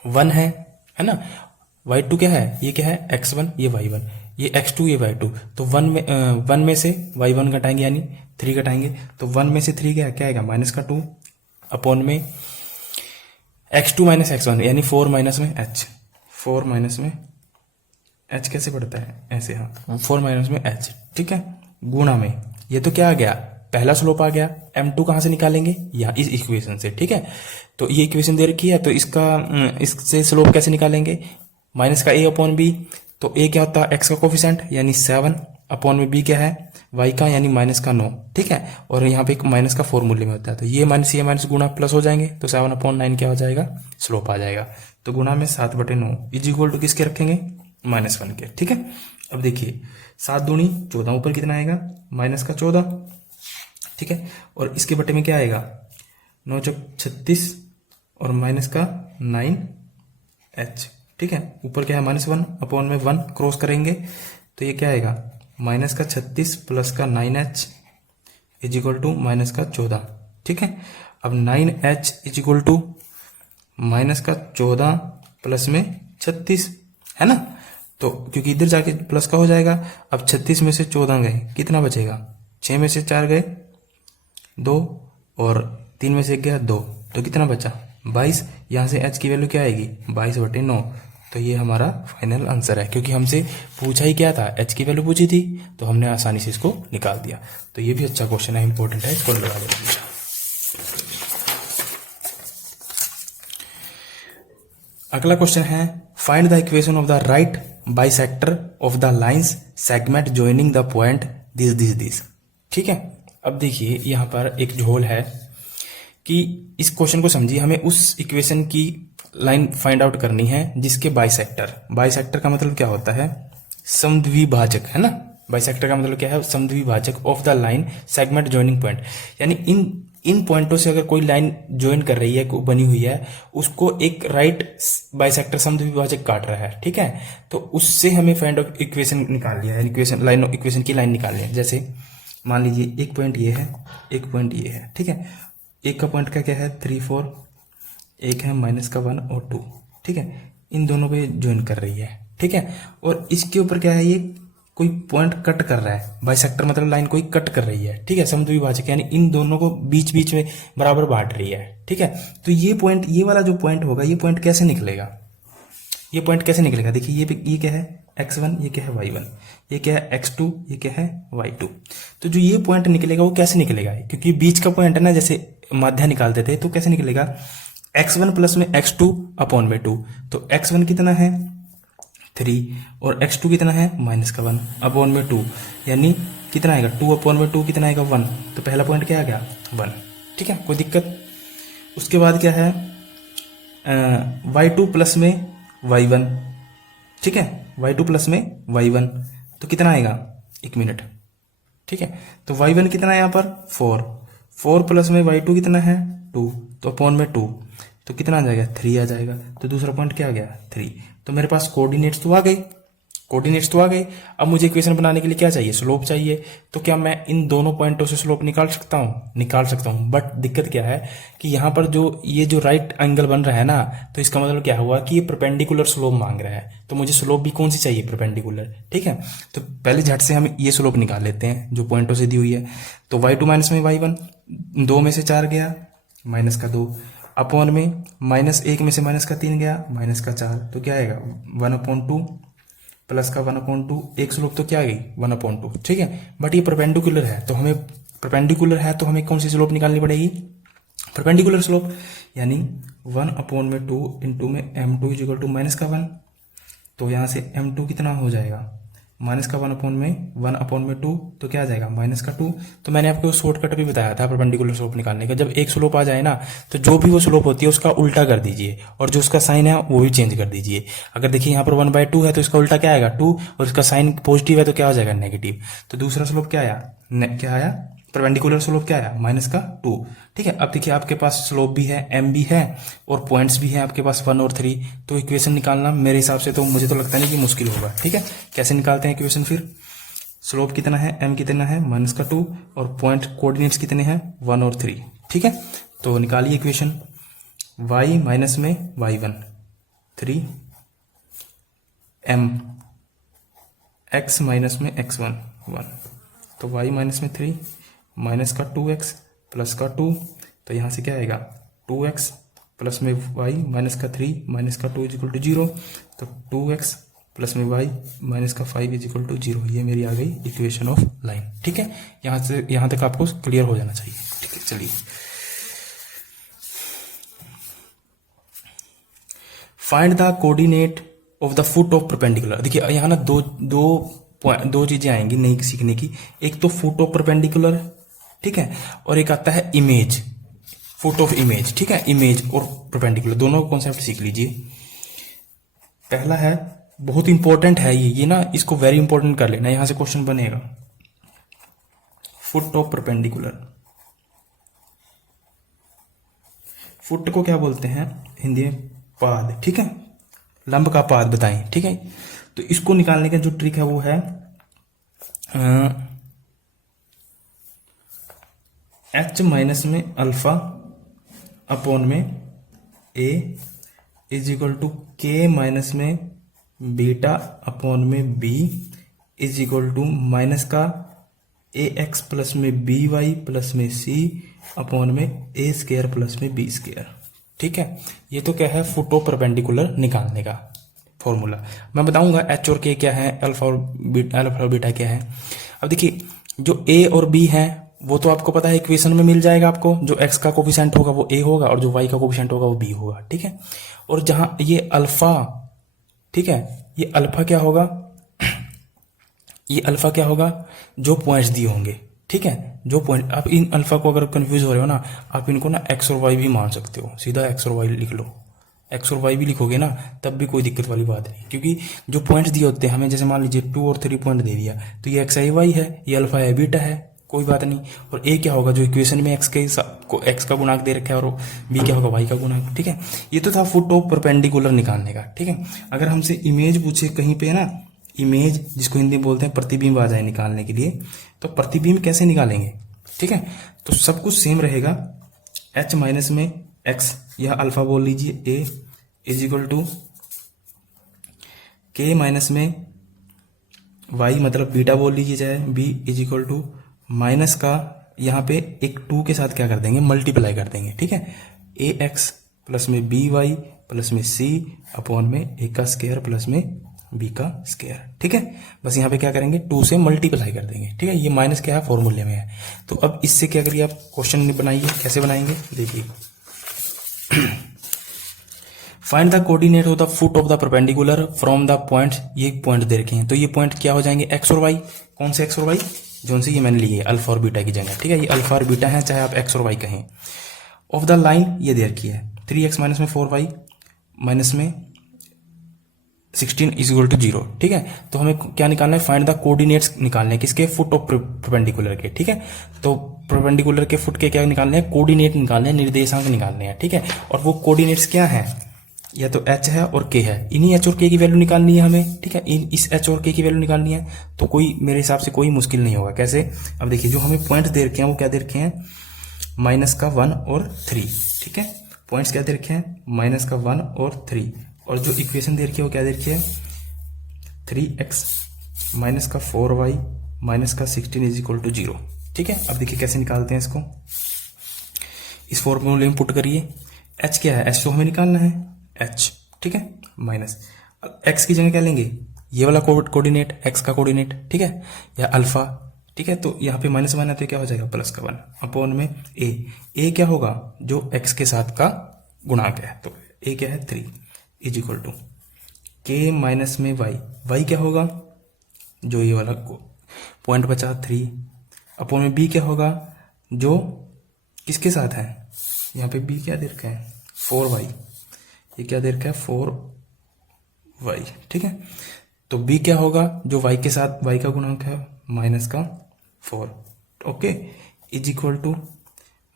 1 है ना। y2 क्या है, ये क्या है, x1, ये y1, ये x2, ये y2। तो 1 में से y1 घटाएंगे यानी 3 घटाएंगे, तो 1 में से 3 क्या आएगा, -2 अपॉन में x2 माइनस x1 यानी 4 माइनस में h, 4 माइनस में h कैसे पड़ता है, ऐसे, हाँ 4 माइनस में h, ठीक है, गुणा में ये तो क्या आ गया, पहला स्लोप आ गया। m2 कहां से निकालेंगे, या इस इक्वेशन से, ठीक है। तो ये इक्वेशन दे रखी है, तो इससे स्लोप कैसे निकालेंगे, माइनस का a अपॉन b। तो a क्या होता है, x का कोफिशिएंट यानी 7 अपॉन में b क्या है, y का यानी -9, ठीक है। और यहाँ पे माइनस का फॉर्मूले में होता है, तो ये माइनस गुणा प्लस हो जाएंगे, तो 7/9 क्या हो जाएगा, स्लोप आ जाएगा। तो गुणा में 7/9 इज इक्वल टू किसके रखेंगे, -1 के, ठीक है। अब देखिए 7 दूनी 14, ऊपर कितना आएगा, -14, ठीक है। और इसके बटे में क्या आएगा, 9 चौक 36 और -9h, ठीक है। ऊपर क्या है, -1 अपॉन में 1 क्रॉस करेंगे, तो ये क्या आएगा, -36 प्लस का 9h इज इक्वल टू -14, ठीक है। अब 9h is equal to -14 plus में 36, है ना। तो क्योंकि इधर जाके प्लस का हो जाएगा। अब 36 में से 14 गए, कितना बचेगा, 6 में से 4 गए 2, और 3 में से 1 गया 2, तो कितना बचा, 22। यहां से h की वैल्यू क्या आएगी, 22/9। तो ये हमारा फाइनल आंसर है, क्योंकि हमसे पूछा ही क्या था, h की वैल्यू पूछी थी, तो हमने आसानी से इसको निकाल दिया। तो ये भी अच्छा क्वेश्चन है, इंपॉर्टेंट है, इसको लगा देना। अगला क्वेश्चन है, find the equation of the right bisector of the lines segment joining the point this, ठीक है। अब देखिए यहां पर एक झोल है कि इस क्वेश्चन को समझिए, हमें उस इक्वेशन की लाइन फाइंड आउट करनी है जिसके बाइसेक्टर का मतलब क्या होता है, समद्विभाजक, है ना। बाइसेक्टर का मतलब क्या है, समद्विभाजक of the line segment joining point, यानी इन इन पॉइंटों से अगर कोई लाइन ज्वाइन कर रही है, बनी हुई है, उसको एक राइट बाइसेक्टर समद्विभाजक काट रहा है, ठीक है। तो उससे हमें फाइंड आउट इक्वेशन निकाल लिया है, इक्वेशन लाइन इक्वेशन की लाइन निकाल लिया है। जैसे मान लीजिए एक पॉइंट ये है, एक पॉइंट ये है, ठीक है। एक का पॉइंट का क्या है 3 4, एक है माइनस का 1 और 2, ठीक है। इन दोनों पे ज्वाइन कर रही है, ठीक है। और इसके ऊपर क्या है, ये कोई पॉइंट कट कर रहा है, बाइसेक्टर मतलब लाइन कोई कट कर रही है, ठीक है, समद्विभाजक यानी इन दोनों को बीच बीच में बराबर बांट रही है, ठीक है। तो ये पॉइंट, ये वाला जो पॉइंट होगा, ये पॉइंट कैसे निकलेगा, ये पॉइंट कैसे निकलेगा, देखिए ये क्या है x1, ये क्या है y1, ये क्या है x2, ये क्या है y2। तो जो ये पॉइंट निकलेगा वो कैसे निकलेगा, क्योंकि बीच का पॉइंट है ना, जैसे माध्य निकालते थे, तो कैसे निकलेगा x1 प्लस में x2 अपॉन में 2। तो x1 कितना है 3 और x2 कितना है माइनस का 1 अपॉन में 2, यानी कितना आएगा 2 अपॉन में 2 कितना आएगा 1। तो पहला पॉइंट क्या आ गया 1, ठीक है, कोई दिक्कत। उसके बाद क्या है y2 प्लस में y1, ठीक है, y2 प्लस में y1, तो कितना आएगा, एक मिनट, ठीक है। तो y1 कितना है यहाँ पर 4 प्लस में y2 कितना है 2, तो अपॉन में 2, तो कितना आ जाएगा 3 आ जाएगा। तो दूसरा पॉइंट क्या आ गया 3। तो मेरे पास कोऑर्डिनेट्स तो आ गए, कोऑर्डिनेट्स तो आ गए। अब मुझे इक्वेशन बनाने के लिए क्या चाहिए, स्लोप चाहिए। तो क्या मैं इन दोनों पॉइंटों से स्लोप निकाल सकता हूँ, निकाल सकता हूँ। बट दिक्कत क्या है कि यहाँ पर जो ये जो राइट एंगल बन रहा है ना, तो इसका मतलब क्या हुआ कि ये परपेंडिकुलर स्लोप मांग रहा है। तो मुझे स्लोप भी कौन सी चाहिए, परपेंडिकुलर, ठीक है। तो पहले झट से हम ये स्लोप निकाल लेते हैं जो पॉइंटों से दी हुई है। तो y2 माइनस में y1, 2 में से 4 गया माइनस का 2, अपॉन में माइनस 1 में से माइनस का 3 गया माइनस का 4, तो क्या आएगा 1/2 प्लस का 1/2। एक स्लोप तो क्या आ गई 1/2, ठीक है। बट ये परपेंडिकुलर है, तो हमें परपेंडिकुलर है तो हमें कौन सी स्लोप निकालनी पड़ेगी, परपेंडिकुलर स्लोप, यानी 1/2 इंटू में m2 इजिकल टू माइनस का 1। तो यहाँ से m2 कितना हो जाएगा माइनस का 1/2, तो क्या आ जाएगा माइनस का 2। तो मैंने आपको शॉर्टकट भी बताया था परपेंडिकुलर स्लोप निकालने का। जब एक स्लोप आ जाए ना, तो जो भी वो स्लोप होती है उसका उल्टा कर दीजिए, और जो उसका साइन है वो भी चेंज कर दीजिए। अगर देखिए यहाँ पर 1/2 है तो इसका उल्टा क्या आएगा 2, और इसका साइन पॉजिटिव है तो क्या हो जाएगा नेगेटिव। तो दूसरा स्लोप क्या आया, क्या आया परपेंडिकुलर स्लोप क्या आया माइनस का 2, ठीक है। अब देखिए आपके पास स्लोप भी है, m भी है, और पॉइंट्स भी हैं आपके पास 1 और 3। तो इक्वेशन निकालना मेरे हिसाब से तो मुझे तो लगता नहीं कि मुश्किल होगा, ठीक है। कैसे निकालते हैं इक्वेशन फिर, स्लोप कितना है m कितना है माइनस का 2, और पॉइंट कोऑर्डिनेट्स कितने हैं 1 और 3, ठीक है। तो निकालिए इक्वेशन, y माइनस में y1 3 m, x माइनस में x1 1, तो y माइनस में 3 माइनस का 2x प्लस का 2, तो यहाँ से क्या आएगा 2x प्लस में y माइनस का 3 माइनस का 2 इजिकल टू 0, तो 2x प्लस में y माइनस का 5 इजिकल टू 0। ये मेरी आ गई इक्वेशन ऑफ लाइन, ठीक है। यहाँ से यहाँ तक आपको क्लियर हो जाना चाहिए, ठीक है। चलिए find the coordinate of the foot of perpendicular. देखिए यहाँ ना दो चीजें आएंगी नई सीखने की, एक तो फुट ऑफ परपेंडिकुलर, ठीक है, और एक आता है इमेज, फुट ऑफ इमेज, ठीक है। इमेज और परपेंडिकुलर दोनों कॉन्सेप्ट सीख लीजिए। पहला है, बहुत इंपॉर्टेंट है ये ना, इसको वेरी इंपॉर्टेंट कर लेना, यहां से क्वेश्चन बनेगा। फुट ऑफ परपेंडिकुलर, फुट को क्या बोलते हैं हिंदी में, पाद, ठीक है, लंब का पाद बताएं, ठीक है। तो इसको निकालने का जो ट्रिक है वो है h माइनस में अल्फा अपॉन में a is equal to k minus में बीटा अपॉन में b is equal to minus का ax प्लस में by प्लस में c अपॉन में a स्क्वायर प्लस में b स्क्वायर, ठीक है। ये तो क्या है फुट ऑफ परपेंडिकुलर निकालने का फॉर्मूला। मैं बताऊंगा h और k क्या है, अल्फा और बीटा क्या है। अब देखिए जो a और b है वो तो आपको पता है इक्वेशन में मिल जाएगा आपको, जो x का कोफिशिएंट होगा वो a होगा और जो y का कोफिशिएंट होगा वो b होगा, ठीक है। और जहां ये अल्फा, ठीक है, ये अल्फा क्या होगा, ये अल्फा क्या होगा, जो पॉइंट्स दिए होंगे, ठीक है, जो पॉइंट। आप इन अल्फा को अगर कंफ्यूज हो रहे हो ना, आप इनको ना x और y भी मान सकते हो, सीधा x और y लिख लो। x और y भी लिखोगे ना तब भी कोई दिक्कत वाली बात नहीं, क्योंकि जो पॉइंट्स दिए होते हैं हमें, जैसे मान लीजिए 2 और 3 पॉइंट दे दिया, तो ये x है y है, ये अल्फा है बीटा है, कोई बात नहीं। और ए क्या होगा, जो इक्वेशन में एक्स का गुणांक दे रखा है, और बी क्या होगा, वाई का गुणांक। ठीक है, ये तो था फुट ऑफ परपेंडिकुलर निकालने का। ठीक है, अगर हमसे इमेज पूछे कहीं पे ना, इमेज जिसको हिंदी में बोलते हैं प्रतिबिंब आ जाए निकालने के लिए, तो प्रतिबिंब कैसे निकालेंगे। ठीक है, तो सब कुछ सेम रहेगा। h माइनस में x, यह अल्फा बोल लीजिए, a is equal to k minus में y मतलब बीटा बोल लीजिए, चाहे b is equal to minus का, यहाँ पे एक 2 के साथ क्या कर देंगे, मल्टीप्लाई कर देंगे। ठीक है, ax प्लस में by प्लस में c अपॉन में a का स्क्वायर प्लस में b का स्क्वायर। ठीक है, बस यहाँ पे क्या करेंगे, 2 से मल्टीप्लाई कर देंगे। ठीक है, ये माइनस क्या है, फॉर्मूले में है। तो अब इससे क्या करिए, आप क्वेश्चन बनाइए। कैसे बनाएंगे, देखिए। Find the coordinate of the foot of the perpendicular from the point, ये पॉइंट दे रखे हैं, तो ये पॉइंट क्या हो जाएंगे, एक्स और वाई। कौन से एक्स और वाई, जो से ये मैंने लिए अल्फा और बीटा की जगह। ठीक है, ये अल्फा और बीटा है, चाहे आप एक्स और वाई कहें। ऑफ द लाइन ये दे रखी है 3x माइनस में 4y माइनस में 16 इज इक्वल टू 0। ठीक है, तो हमें क्या निकालना है, फाइंड द कोऑर्डिनेट्स निकालने हैं, किसके, फुट ऑफ परपेंडिकुलर के। ठीक है, तो परपेंडिकुलर के फुट के क्या निकालने हैं, कोऑर्डिनेट निकालने हैं, निर्देशांक निकालने हैं। ठीक है, और वो कोऑर्डिनेट्स क्या है, या तो h है और k है, इन्हीं h और k की वैल्यू निकालनी है हमें। ठीक है, इस h और k की वैल्यू निकालनी है, तो कोई मेरे हिसाब से कोई मुश्किल नहीं होगा। कैसे, अब देखिए, जो हमें पॉइंट दे रखे हैं वो क्या दे रखे हैं, माइनस का 1 और 3। ठीक है, पॉइंट्स क्या दे रखे हैं, माइनस का 1 और 3, और जो इक्वेशन दे रखी है वो क्या दे रखी है, 3x माइनस का 4y माइनस का 16 इज इक्वल टू 0। ठीक है, अब देखिए कैसे निकालते हैं इसको, इस फॉर्मूले में पुट करिए। h क्या है, h तो हमें निकालना है h। ठीक है, माइनस x की जगह क्या लेंगे, ये वाला कोऑर्डिनेट, x का कोऑर्डिनेट। ठीक है, या अल्फा। ठीक है, तो यहाँ पे माइनस 1 है तो क्या हो जाएगा, प्लस का 1 अपॉन में a क्या होगा, जो x के साथ का गुणांक है, तो a क्या है 3 is equal to k minus में y क्या होगा, जो ये वाला पॉइंट बचा 3 अपॉन में b क्या होगा, जो किसके साथ है, यहाँ पे b क्या दे रखा है 4y, ये क्या दे रखा है 4y। ठीक है, तो b क्या होगा, जो y के साथ y का गुणांक है माइनस का 4। Okay, is equal to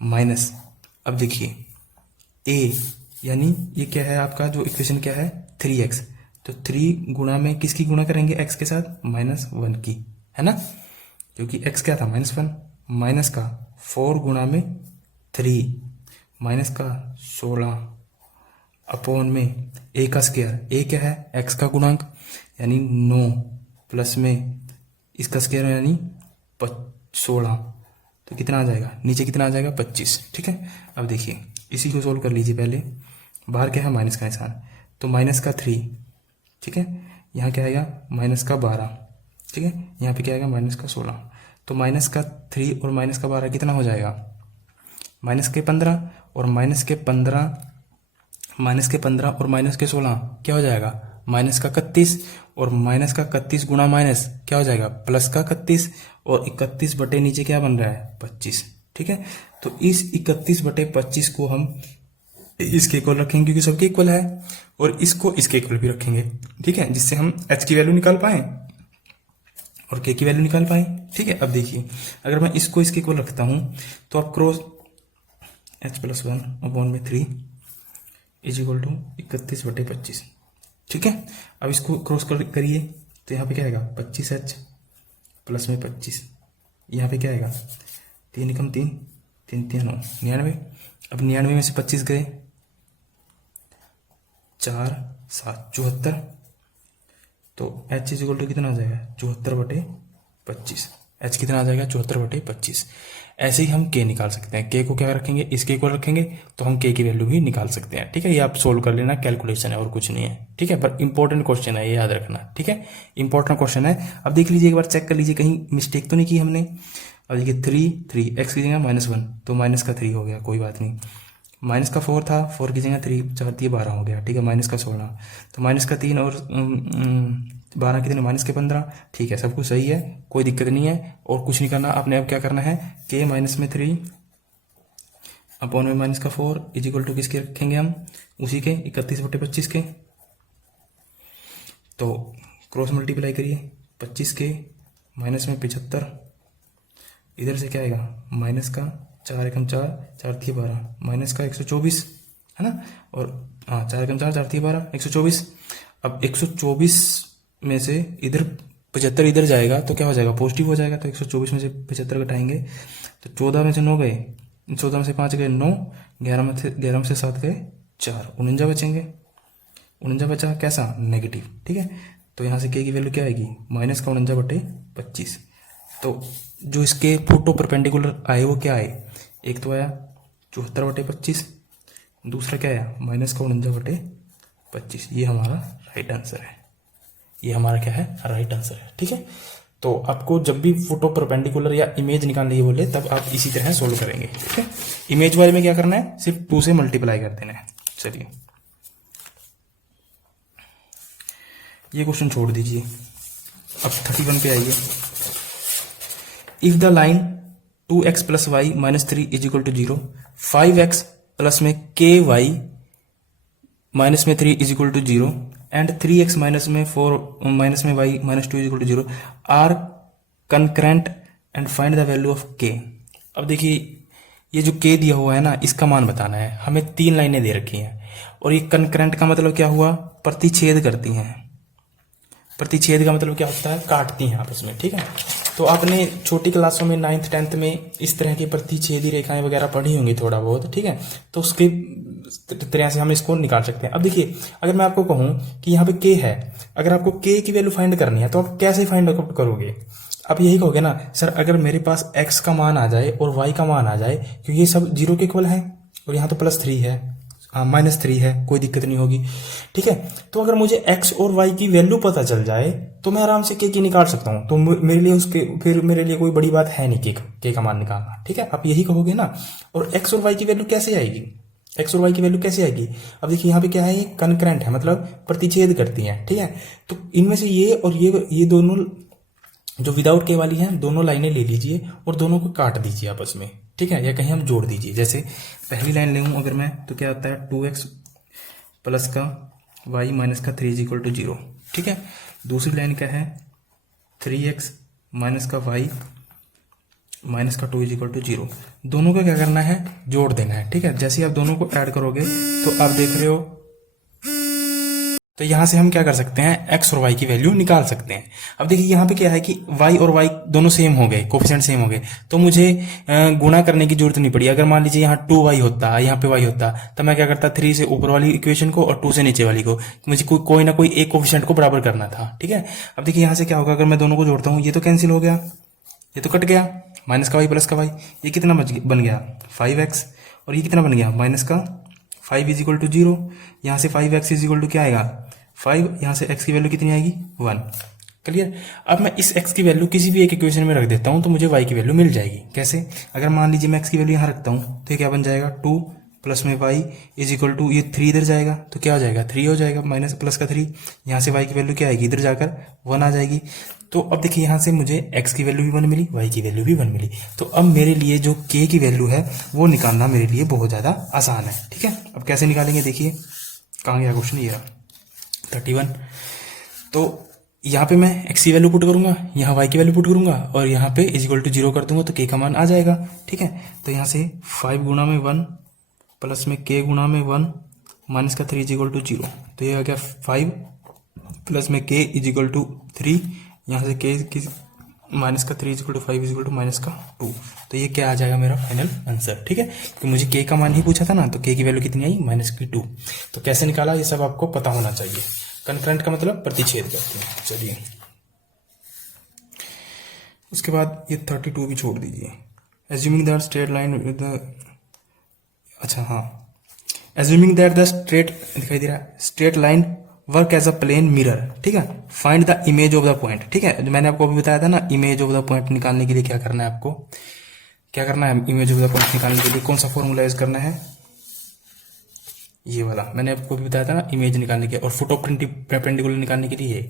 minus, अब देखिए a यानी ये क्या है आपका, जो इक्वेशन क्या है 3x, तो 3 गुणा में किसकी गुणा करेंगे, x के साथ -1 की, है ना, क्योंकि x क्या था -1, माइनस का 4 गुणा में 3 माइनस का 16 अपॉन में a का स्क्वायर, a क्या है x का गुणांक यानी 9 प्लस में इसका स्क्वायर यानी 16, तो कितना आ जाएगा, नीचे कितना आ जाएगा 25। ठीक है, अब देखिए इसी को सोल्व कर लीजिए। पहले बाहर क्या है, माइनस का निशान, तो माइनस का 3। ठीक है, यहाँ क्या आएगा माइनस का 12। ठीक है, यहाँ पे क्या आएगा माइनस का 16, तो माइनस का 3 और माइनस का 12 कितना हो जाएगा, माइनस के 15 और माइनस के 15 और माइनस के 16 क्या हो जाएगा, माइनस का 31, और माइनस का 31 गुणा माइनस क्या हो जाएगा, प्लस का 31, और 31 बटे नीचे क्या बन रहा है 25। ठीक है, तो इस 31 बटे 25 को हम इसके इक्वल रखेंगे क्योंकि सबके इक्वल है, और इसको इसके इक्वल भी रखेंगे। ठीक है, जिससे हम h की वैल्यू निकाल पाए और k की वैल्यू निकाल पाए। ठीक है, अब देखिए अगर मैं इसको इसके इक्वल रखता हूं तो आप क्रॉस h प्लस 1 अपॉन में 3 इज इक्वल टू 31 बटे 25। ठीक है, अब इसको क्रॉस करिए तो यहाँ पे क्या आएगा 25h प्लस में 25, यहाँ पे क्या आएगा 3 एकम 3 3 3 9 99। अब 99 में से 25 गए 4 7 74, तो h इज इक्वल टू कितना आ जाएगा 74 बटे 25। h कितना आ जाएगा 74 बटे 25। ऐसे ही हम k निकाल सकते हैं, k को क्या रखेंगे, इसके इक्वल रखेंगे तो हम k की वैल्यू भी निकाल सकते हैं। ठीक है, ये आप सोल्व कर लेना, कैलकुलेशन है और कुछ नहीं है। ठीक है, पर इंपॉर्टेंट क्वेश्चन है, ये याद रखना। ठीक है, इंपॉर्टेंट क्वेश्चन है। अब देख लीजिए एक बार, चेक कर लीजिए कहीं मिस्टेक तो नहीं की हमने। अब देखिए 3 x की जगह -1 तो माइनस का 3 हो गया, कोई बात नहीं। माइनस का 4 था, 4 की जगह 3 4 3 12 हो गया। ठीक है, माइनस का 16, तो माइनस का 3 और 12 कितने, माइनस के 15। ठीक है, सब कुछ सही है, कोई दिक्कत नहीं है, और कुछ नहीं करना आपने। अब क्या करना है, k माइनस में 3 अपॉन में माइनस का 4 इज इक्वल टू किसके रखेंगे हम, उसी के 31 बटे 25 के। तो क्रॉस मल्टीप्लाई करिए, 25 के माइनस में 75 इधर से क्या आएगा माइनस का 4×4 4×12 माइनस का 124 है ना, और हाँ 4×4 4×12 124। अब 124 में से इधर 75 इधर जाएगा तो क्या हो जाएगा पॉजिटिव हो जाएगा, तो 124 में से 75 घटाएंगे तो 14 में से 9 गए, 14 में से 5 गए 9, 11 में से 7 गए 4, 49 बचेंगे। 49 बचा कैसा नेगेटिव, ठीक है। तो यहाँ से के की वैल्यू क्या आएगी माइनस का 49/25। तो जो इसके फोटो परपेंडिकुलर आए वो क्या आए, एक तो आया 74/25, दूसरा क्या आया माइनस का 49/25। ये हमारा राइट आंसर है, ये हमारा क्या है राइट आंसर है, ठीक है। तो आपको जब भी फोटो परपेंडिकुलर या इमेज निकालने की बोले तब आप इसी तरह सोल्व करेंगे, ठीक है। इमेज वाले में क्या करना है, सिर्फ 2 से मल्टीप्लाई कर देना है। चलिए ये क्वेश्चन छोड़ दीजिए, अब 31 पे आइए। If the line 2x + y - 3 = 0, 5x plus में k y माइनस में 3 = 0 एंड 3x माइनस में 4 माइनस में y - 2 = 0 are concurrent and find the value of k। अब देखिए ये जो k दिया हुआ है ना, इसका मान बताना है। हमें 3 लाइनें दे रखी हैं और ये कंकरेंट का मतलब क्या हुआ, प्रतिच्छेद करती हैं। प्रतिच्छेद का मतलब क्या होता है, काटती हैं आपस में, ठीक है। तो आपने छोटी क्लासों में 9th 10th में इस तरह की प्रतिच्छेदी रेखाएं वगैरह पढ़ी होंगी थोड़ा बहुत, ठीक है। तो उसके तरह से हम इसको निकाल सकते हैं। अब देखिए अगर मैं आपको कहूं कि यहाँ पे के है, अगर आपको के की वैल्यू फाइंड करनी है तो आप कैसे फाइंड आउट करोगे, आप यही कहोगे ना सर अगर मेरे पास x का मान आ जाए और y का मान आ जाए, क्योंकि ये सब 0 के इक्वल है और यहाँ तो +3 है, हाँ -3 है, कोई दिक्कत नहीं होगी, ठीक है। तो अगर मुझे x और y की वैल्यू पता चल जाए तो मैं आराम से k की निकाल सकता हूं। तो मेरे लिए उसके फिर मेरे लिए कोई बड़ी बात है नहीं k का मान निकालना, ठीक है। आप यही कहोगे ना। और x और y की वैल्यू कैसे आएगी, x और y की वैल्यू कैसे आएगी। अब देखिए यहाँ पे क्या है, ये कंकरेंट है मतलब प्रतिच्छेद करती है, ठीक है। तो इनमें से ये और ये दोनों जो विदाउट के वाली हैं दोनों लाइनें ले लीजिए और दोनों को काट दीजिए आपस में, ठीक है, या कहीं हम जोड़ दीजिए। जैसे पहली लाइन ले अगर मैं तो क्या आता है 2x प्लस का y माइनस का 3 = 0, ठीक है। दूसरी लाइन क्या है 3x माइनस का y माइनस का 2 = 0। दोनों को क्या करना है, जोड़ देना है, ठीक है। जैसे आप दोनों को ऐड करोगे तो आप देख रहे हो, तो यहां से हम क्या कर सकते हैं x और y की वैल्यू निकाल सकते हैं। अब देखिए यहाँ पे क्या है कि y और y दोनों सेम हो गए, कोफिशिएंट सेम हो गए, तो मुझे गुणा करने की जरूरत नहीं पड़ी। अगर मान लीजिए यहाँ 2y होता, यहाँ पे y होता, तो मैं क्या करता 3 से ऊपर वाली इक्वेशन को और 2 से नीचे वाली को, मुझे कोई ना कोई एक कोफिशिएंट को बराबर करना था, ठीक है। अब देखिए यहाँ से क्या होगा, अगर मैं दोनों को जोड़ता हूँ ये तो कैंसिल हो गया, ये तो कट गया, माइनस का y प्लस का y, ये कितना बन गया 5x, और ये कितना बन गया माइनस का 5 = 0। यहाँ से 5x = क्या आएगा 5, यहाँ से x की वैल्यू कितनी आएगी 1। क्लियर। अब मैं इस x की वैल्यू किसी भी एक इक्वेशन में रख देता हूँ तो मुझे y की वैल्यू मिल जाएगी। कैसे, अगर मान लीजिए मैं x की वैल्यू यहाँ रखता हूँ तो ये क्या बन जाएगा 2 प्लस में y = ये 3 इधर जाएगा तो क्या हो जाएगा 3 हो जाएगा, माइनस प्लस का 3, यहाँ से y की वैल्यू क्या आएगी इधर जाकर 1 आ जाएगी। तो अब देखिए यहाँ से मुझे x की वैल्यू भी 1 मिली, y की वैल्यू भी 1 मिली। तो अब मेरे लिए जो k की वैल्यू है वो निकालना मेरे लिए बहुत ज्यादा आसान है, ठीक है। अब कैसे निकालेंगे, देखिए कहाँ गया क्वेश्चन, ये 31। तो यहाँ पे मैं x की वैल्यू पुट करूंगा, यहाँ y की वैल्यू पुट करूंगा और यहाँ पे = 0 कर दूंगा तो k का मान आ जाएगा, ठीक है। तो यहाँ से 5 गुणा में 1 प्लस में k गुणा में 1 माइनस का 3 = 0, तो ये आ गया 5 प्लस में k = 3, यहाँ से k माइनस का 3 = 5 = माइनस का 2। तो ये क्या आ जाएगा मेरा फाइनल आंसर, ठीक है। क्योंकि मुझे k का मान ही पूछा था ना, तो k की वैल्यू कितनी आई -2। तो कैसे निकाला ये सब आपको पता होना चाहिए। कंकरेंट का मतलब प्रतिच्छेद करते हैं। चलिए उसके बाद ये 32 भी छोड़ दीजिए। Assuming that straight line with the, अच्छा हाँ, एज्यूमिंग दैट द स्ट्रेट दिखाई दे रहा है, straight line work as a plane mirror, ठीक है। Find the image of the point, ठीक है। मैंने आपको अभी बताया था ना, इमेज ऑफ द पॉइंट निकालने के लिए क्या करना है, आपको क्या करना है, इमेज ऑफ द पॉइंट निकालने के लिए कौन सा फॉर्मूला यूज करना है, ये वाला मैंने आपको भी बताया था ना, इमेज निकालने के और फोटो परपेंडिकुलर निकालने के लिए।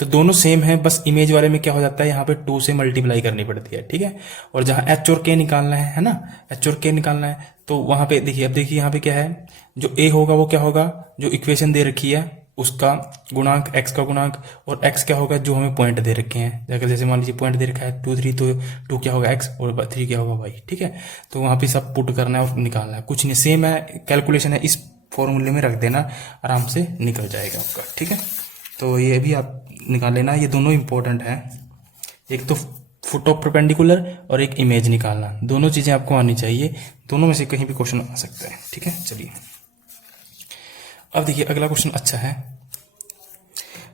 तो दोनों सेम है, बस इमेज वाले में क्या हो जाता है, यहाँ पे 2 से मल्टीप्लाई करनी पड़ती है, ठीक है। और जहां h और k निकालना है ना, h और k निकालना है, तो वहां पे देखिए, अब देखिए यहाँ पे क्या है, जो a होगा वो क्या होगा, जो इक्वेशन दे रखी है उसका गुणांक, x का गुणांक, और x क्या होगा जो हमें पॉइंट दे रखे हैं। अगर जैसे मान लीजिए पॉइंट दे रखा है 2 3, तो 2 क्या होगा x और 3 क्या होगा y। ठीक है, तो वहां पे सब पुट करना है और निकालना है, कुछ नहीं, सेम है, कैलकुलेशन है, इस फॉर्मूले में रख देना, आराम से निकल जाएगा आपका। ठीक है, तो ये भी आप निकाल लेना, ये दोनों इंपॉर्टेंट है, एक तो फुट ऑफ परपेंडिकुलर और एक इमेज निकालना, दोनों चीजें आपको आनी चाहिए, दोनों में से कहीं भी क्वेश्चन आ सकता है। ठीक है, चलिए अब देखिए अगला क्वेश्चन अच्छा है।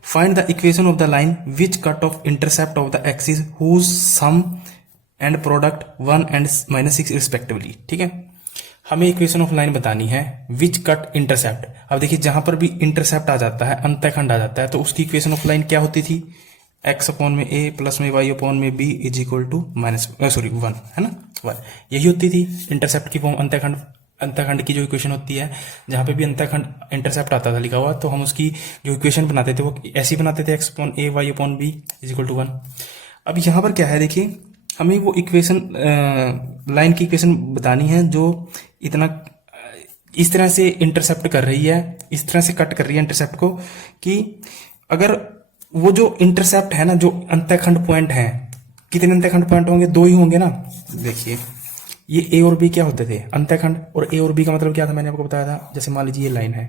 Find the equation of the line which cut off intercept of the axis whose sum and product 1 and -6 respectively. ठीक है, हमें इक्वेशन ऑफ लाइन बतानी है विच कट इंटरसेप्ट। अब देखिए जहां पर भी इंटरसेप्ट आ जाता है, अंतःखंड आ जाता है, तो उसकी इक्वेशन ऑफ लाइन क्या होती थी, x अपॉन में a प्लस में y अपॉन में b इज इक्वल टू -1, है ना, 1, यही होती थी इंटरसेप्ट की फॉर्म। अंतःखंड की जो इक्वेशन होती है, जहां पे भी अंतःखंड इंटरसेप्ट आता था लिखा हुआ, तो हम उसकी जो इक्वेशन बनाते थे वो ऐसी बनाते थे, x upon a y upon b is equal to 1। अब यहां पर क्या है, देखिए हमें वो इक्वेशन लाइन की इक्वेशन बतानी है जो इतना इस तरह से इंटरसेप्ट कर रही है, इस तरह से कट कर रही है इंटरसेप्ट को, कि अगर वो जो इंटरसेप्ट है ना, जो अंतःखंड पॉइंट है, कितने अंतःखंड पॉइंट होंगे, 2 ही होंगे ना। देखिए ये ए और बी क्या होते थे, अंतःखंड, और ए और बी का मतलब क्या था, मैंने आपको बताया था। जैसे मान लीजिए ये लाइन है,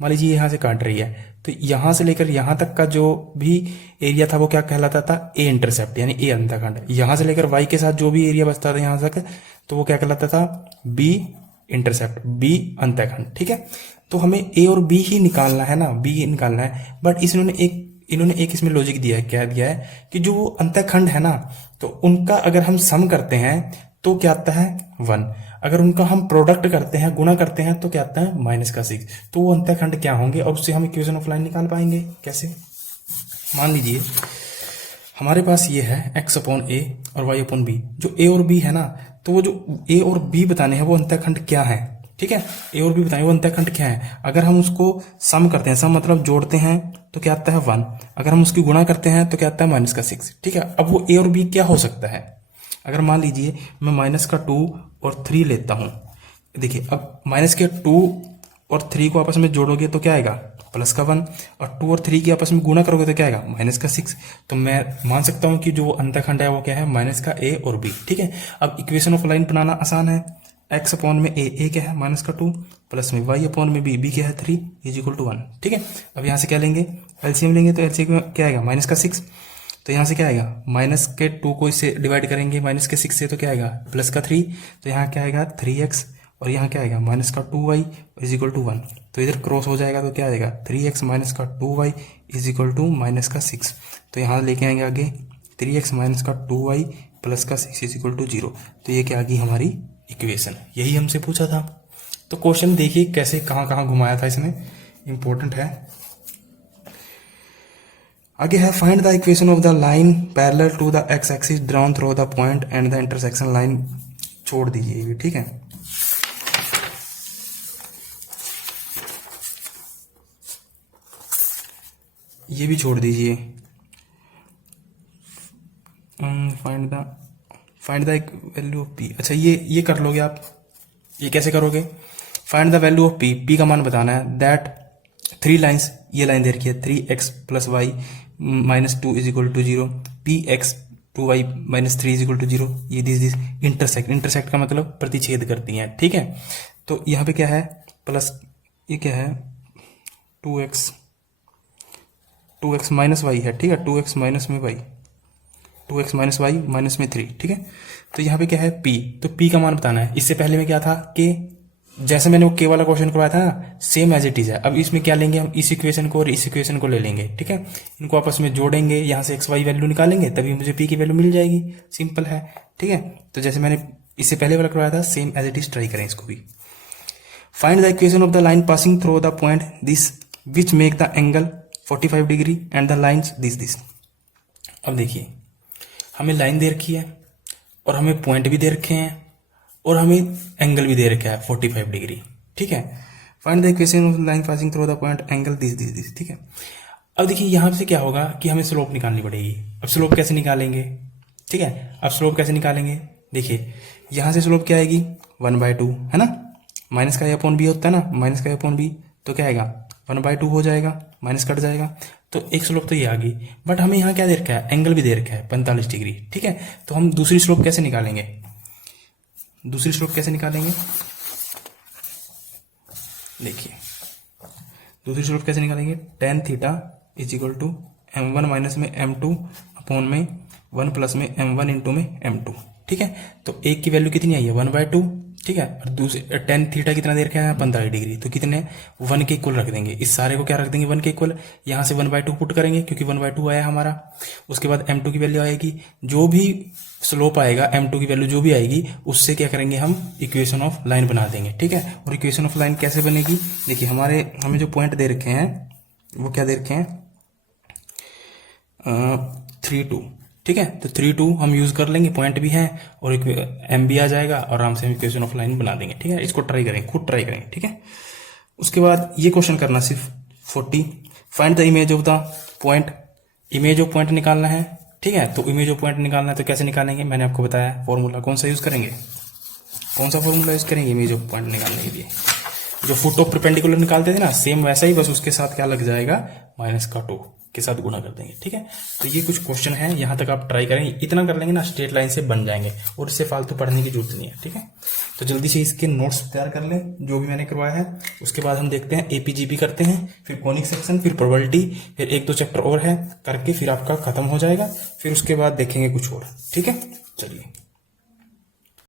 मान लीजिए यहां से काट रही है, तो यहां से लेकर यहां तक का जो भी एरिया था वो क्या कहलाता था, ए इंटरसेप्ट, यानी ए अंतःखंड। यहां से लेकर वाई के साथ जो भी एरिया बचता था यहां तक, तो वो क्या कहलाता था, बी इंटरसेप्ट, बी अंतःखंड। ठीक है, तो हमें ए और बी ही निकालना है ना, बी निकालना है, बट इन्होंने एक इसमें लॉजिक दिया है, क्या दिया है कि जो वो अंतःखंड है ना, तो उनका अगर हम सम करते हैं तो क्या आता है 1, अगर उनका हम प्रोडक्ट करते हैं, गुणा करते हैं, तो क्या आता है -6। तो वो अंतःखंड क्या होंगे और उससे हम इक्वेशन ऑफ लाइन निकाल पाएंगे कैसे। मान लीजिए हमारे पास ये है x अपॉन a और y अपॉन b, जो a और b है ना, तो वो जो a और b बताने हैं वो अंतःखंड क्या है। ठीक है, a और b बताने वो अंतःखंड क्या है, अगर हम उसको सम करते हैं, सम मतलब जोड़ते हैं, तो क्या आता है 1, अगर हम उसकी गुणा करते हैं तो क्या आता है -6। ठीक है, अब वो a और b क्या हो सकता है, अगर मान लीजिए मैं -2 और 3 लेता हूं, देखिए अब -2 और 3 को आपस में जोड़ोगे तो क्या आएगा, +1, और 2 और 3 की आपस में गुणा करोगे तो क्या आएगा, -6। तो मैं मान सकता हूं कि जो अंतःखंड है वो क्या है, -a और b। ठीक है, अब इक्वेशन ऑफ लाइन बनाना आसान है, x अपॉन में a क्या है -2, प्लस में y अपॉन में b क्या है 3 इज इक्वल टू 1। ठीक है, अब यहां से क्या लेंगे, एलसीएम लेंगे, तो एलसीएम में क्या आएगा, -6, तो यहां से क्या आएगा, -2 को इससे डिवाइड करेंगे, -6 से, तो क्या आएगा, +3, तो यहाँ क्या आएगा 3x, और यहाँ क्या आएगा -2y इज इक्वल टू 1, तो इधर क्रॉस हो जाएगा, तो क्या आएगा 3x -2y is equal to -6, तो यहाँ लेके आएंगे आगे 3x -2y +6 is equal to 0, तो ये क्या आ गई हमारी इक्वेशन, यही हमसे पूछा था। तो क्वेश्चन देखिए कैसे कहाँ कहाँ घुमाया था इसने, इंपॉर्टेंट है। आगे है find the equation of the line parallel to the x axis drawn through the point and the intersection line, छोड़ दीजिए ये, ठीक है। ये भी छोड़ दीजिए, find the value of p. अच्छा ये कर लोगे आप, ये कैसे करोगे, find the value of p, p का मान बताना है, दैट 3 लाइन्स, ये लाइन दे रखी है 3x + y -2 is equal to 0, px 2y -3 is equal to 0, ये दिस इंटरसेक्ट का मतलब प्रतिच्छेद करती हैं। ठीक है, तो यहाँ पे क्या है, प्लस ये क्या है 2x -y है, ठीक है, 2x माइनस में y, 2x - y माइनस में 3, ठीक है। तो यहाँ पे क्या है p, तो p का मान बताना है। इससे पहले में क्या था k, जैसे मैंने वो k वाला क्वेश्चन करवाया था ना, सेम एज इट इज है। अब इसमें क्या लेंगे हम, इस इक्वेशन को और इस इक्वेशन को ले लेंगे, ठीक है, इनको आपस में जोड़ेंगे, यहाँ से x y वैल्यू निकालेंगे, तभी मुझे p की वैल्यू मिल जाएगी, सिंपल है, ठीक है। तो जैसे मैंने इससे पहले वाला करवाया था, same as it is try करें इसको भी। Find the equation of the line passing through the point this which make the angle 45 degree and the lines this. अब देखिए हमें लाइन दे रखी है और हमें पॉइंट भी दे रखे हैं और हमें एंगल भी दे रखा है 45 डिग्री, ठीक है। Find the equation of line passing through the point angle this, ठीक है। अब देखिए यहां से क्या होगा कि हमें स्लोप निकालनी पड़ेगी। अब स्लोप कैसे निकालेंगे, ठीक है, अब स्लोप कैसे निकालेंगे, देखिए यहां से स्लोप क्या आएगी 1/2, है ना, माइनस का a अपॉन बी होता है ना, माइनस का a अपॉन बी, तो क्या आएगा 1/2 हो जाएगा, माइनस कट जाएगा, तो एक स्लोप तो ये आ गई। बट हमें यहाँ क्या दे रखा है, एंगल भी दे रखा है 45 डिग्री, ठीक है। तो हम दूसरी स्लोप कैसे निकालेंगे, दूसरी स्लोप कैसे निकालेंगे, देखिए दूसरी स्लोप कैसे निकालेंगे, tan theta is equal to m1 minus में m2 अपॉन में 1 प्लस में m1 इंटू में m2, ठीक है। तो एक की वैल्यू कितनी आई है, 1/2, ठीक है। और दूसरे tan थीटा कितना दे रखा है, 45 डिग्री, तो कितने 1 के इक्वल रख देंगे, इस सारे को क्या रख देंगे 1 के इक्वल, यहाँ से 1/2 पुट करेंगे क्योंकि 1/2 आया हमारा। उसके बाद m2 की वैल्यू आएगी, जो भी स्लोप आएगा m2 की वैल्यू जो भी आएगी उससे क्या करेंगे हम, इक्वेशन ऑफ लाइन बना देंगे, ठीक है। और इक्वेशन ऑफ लाइन कैसे बनेगी, देखिए हमें जो पॉइंट दे रखे हैं वो क्या दे रखे हैं, 3-2, ठीक है। तो 3-2 हम यूज कर लेंगे, पॉइंट भी है और m भी आ जाएगा और आराम से हम इक्वेशन ऑफ लाइन बना देंगे, ठीक है। इसको ट्राई करेंगे, खुद ट्राई करेंगे, ठीक है। उसके बाद ये क्वेश्चन करना सिर्फ 40, find the image of the point, image of point निकालना है, ठीक है। तो इमेज ऑफ पॉइंट निकालना है तो कैसे निकालेंगे, मैंने आपको बताया फॉर्मूला, कौन सा यूज करेंगे, कौन सा फॉर्मूला यूज करेंगे इमेज ऑफ पॉइंट निकालने के लिए, जो फुट ऑफ परपेंडिकुलर निकालते थे ना, सेम वैसा ही, बस उसके साथ क्या लग जाएगा, -2 के साथ गुणा कर देंगे, ठीक है। तो ये कुछ क्वेश्चन है, यहां तक आप ट्राई करेंगे, इतना कर लेंगे ना स्ट्रेट लाइन से बन जाएंगे और इससे फालतू पढ़ने की जरूरत नहीं है, ठीक है। तो जल्दी से इसके नोट्स तैयार कर लें जो भी मैंने करवाया है। उसके बाद हम देखते हैं एपीजीबी करते हैं, फिर कॉनिक सेक्शन, फिर प्रोबेबिलिटी, फिर 1-2 चैप्टर और है करके फिर आपका खत्म हो जाएगा, फिर उसके बाद देखेंगे कुछ और, ठीक है। चलिए।